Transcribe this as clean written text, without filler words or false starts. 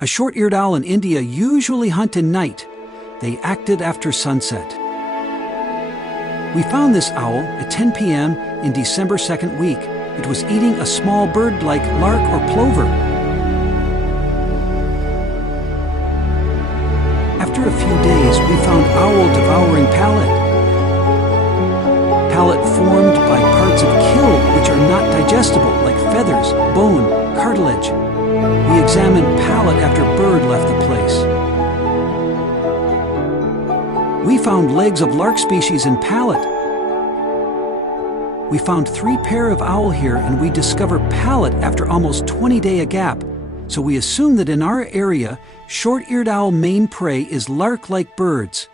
A short-eared owl in India usually hunt in night. They acted after sunset. We found this owl at 10 p.m. in December 2nd week. It was eating a small bird like lark or plover. After a few days, we found owl devouring palate. Palate formed by parts of kill which are not digestible, like feathers, bone, cartilage. We examined palate after bird left the place. We found legs of lark species in palate. We found 3 pair of owl here, and we discover palate after almost 20-day gap. So we assume that in our area, short-eared owl main prey is lark-like birds.